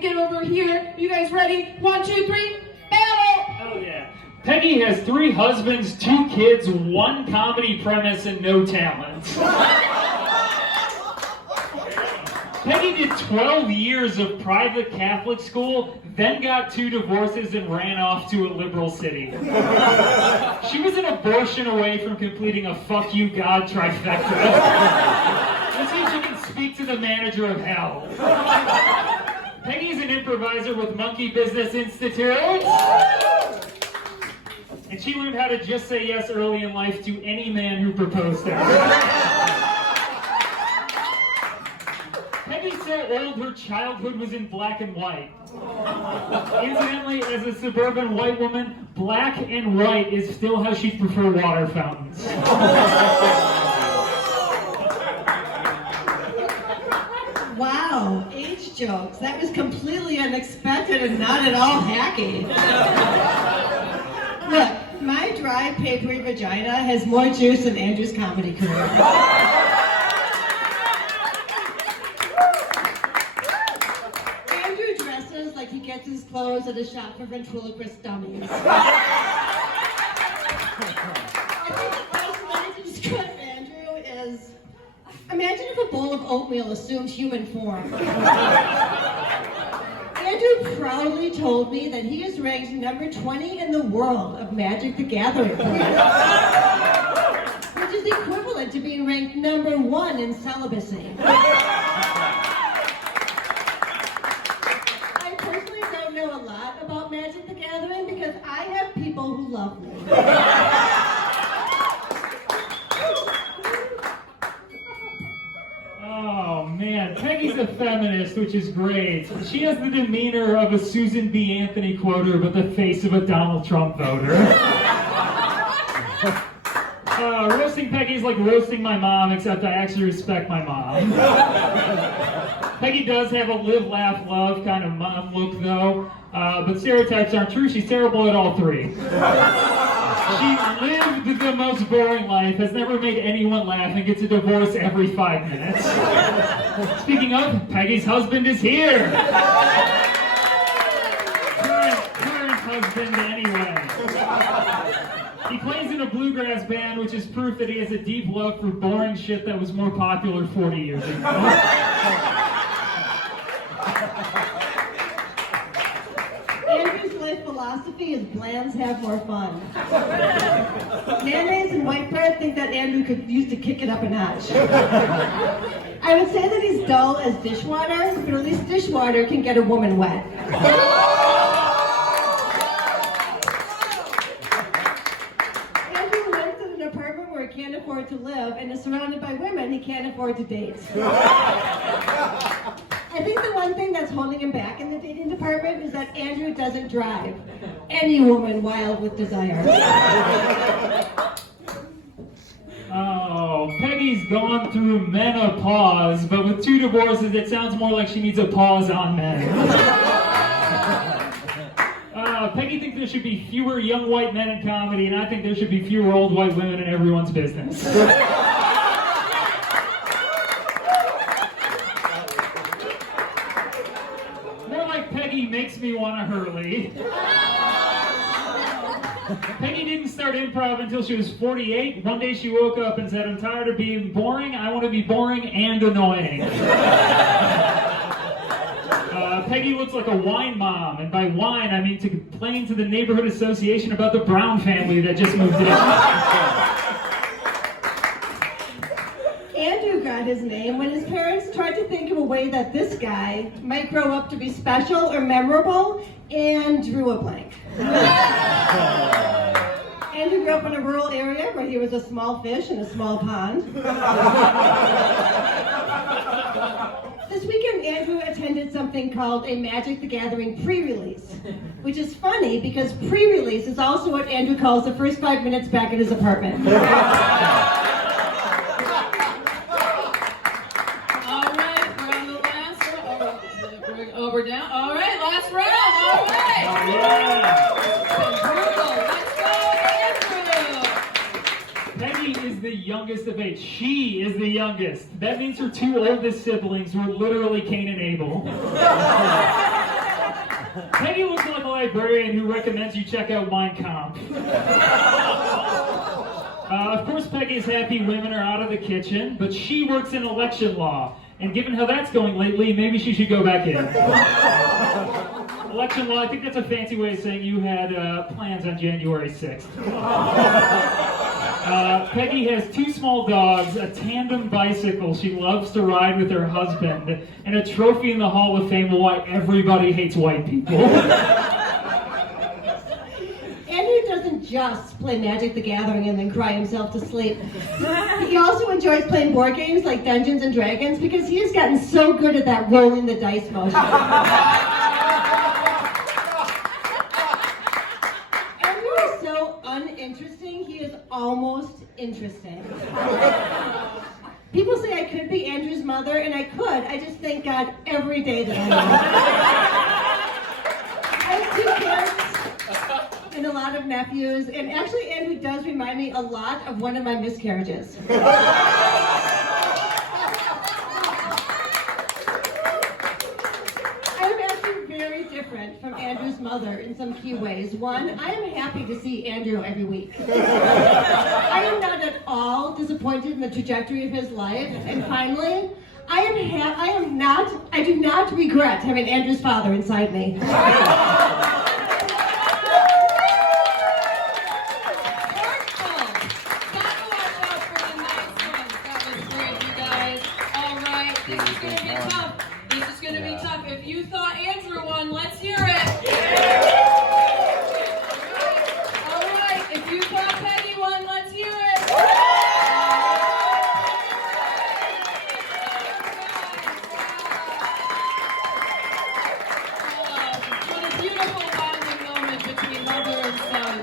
get over here. You guys ready? 1, 2, 3, battle! Oh yeah. Peggy has 3 husbands, 2 kids, 1 comedy premise, and no talent. Peggy did 12 years of private Catholic school, then got 2 divorces and ran off to a liberal city. She was an abortion away from completing a fuck you God trifecta. Let's see if she can speak to the manager of hell. Peggy's an improviser with Monkey Business Institute. And she learned how to just say yes early in life to any man who proposed to her. Peggy's so old her childhood was in black and white. Incidentally, as a suburban white woman, black and white is still how she'd prefer water fountains. Wow, age jokes. That was completely unexpected and not at all hacky. Look, my dry, papery vagina has more juice than Andrew's comedy career. Andrew dresses like he gets his clothes at a shop for ventriloquist dummies. I think the best way to describe Andrew is, imagine if a bowl of oatmeal assumed human form. Andrew proudly told me that he is ranked number 20 in the world of Magic the Gathering players, which is equivalent to being ranked number 1 in celibacy. I personally don't know a lot about Magic the Gathering because I have people who love me. Oh man, Peggy's a feminist, which is great. She has the demeanor of a Susan B. Anthony quoter, but the face of a Donald Trump voter. Roasting Peggy is like roasting my mom, except I actually respect my mom. Peggy does have a live, laugh, love kind of mom look, though, but stereotypes aren't true. She's terrible at all 3. She lived the most boring life, has never made anyone laugh, and gets a divorce every 5 minutes. Speaking of, Peggy's husband is here! Current husband, anyway. He plays in a bluegrass band, which is proof that he has a deep love for boring shit that was more popular 40 years ago. Life philosophy is blands have more fun. Mayonnaise and white bread think that Andrew could use to kick it up a notch. I would say that he's dull as dishwater, but at least dishwater can get a woman wet. Andrew lives in an apartment where he can't afford to live and is surrounded by women he can't afford to date. I think the one thing that's holding him back in the dating department is that Andrew doesn't drive any woman wild with desire. Oh, Peggy's gone through menopause, but with 2 divorces, it sounds more like she needs a pause on men. Peggy thinks there should be fewer young white men in comedy, and I think there should be fewer old white women in everyone's business. Peggy makes me want to hurley. Peggy didn't start improv until she was 48. One day she woke up and said, I'm tired of being boring. I want to be boring and annoying. Peggy looks like a wine mom, and by wine I mean to complain to the neighborhood association about the Brown family that just moved in. Andrew got his name when his parents tried to think of a way that this guy might grow up to be special or memorable, and drew a blank. Andrew grew up in a rural area where he was a small fish in a small pond. This weekend, Andrew attended something called a Magic the Gathering pre-release, which is funny because pre-release is also what Andrew calls the first 5 minutes back at his apartment. We're down. All right, last round. All right. Let's go, Andrew. Peggy is the youngest of 8. She is the youngest. That means her 2 oldest siblings were literally Cain and Abel. Peggy looks like a librarian who recommends you check out Mein Kampf. Of course, Peggy's happy women are out of the kitchen, but she works in election law. And given how that's going lately, maybe she should go back in. Election law, I think that's a fancy way of saying you had plans on January 6th. Peggy has 2 small dogs, a tandem bicycle she loves to ride with her husband, and a trophy in the Hall of Fame of why everybody hates white people. Andrew doesn't just play Magic the Gathering and then cry himself to sleep. He also enjoys playing board games like Dungeons and Dragons because he has gotten so good at that rolling the dice motion. Andrew is so uninteresting, he is almost interesting. People say I could be Andrew's mother, and I could. I just thank God every day that I am. I have 2 kids and a lot of nephews, and actually Andrew does remind me a lot of one of my miscarriages. I'm actually very different from Andrew's mother in some key ways. One, I am happy to see Andrew every week. I am not at all disappointed in the trajectory of his life. And finally, I do not regret having Andrew's father inside me. This is going to be tough. This is going to be tough. If you thought Andrew won, let's hear it. All right. If you thought Peggy won, let's hear it. What a beautiful bonding moment between mother and son.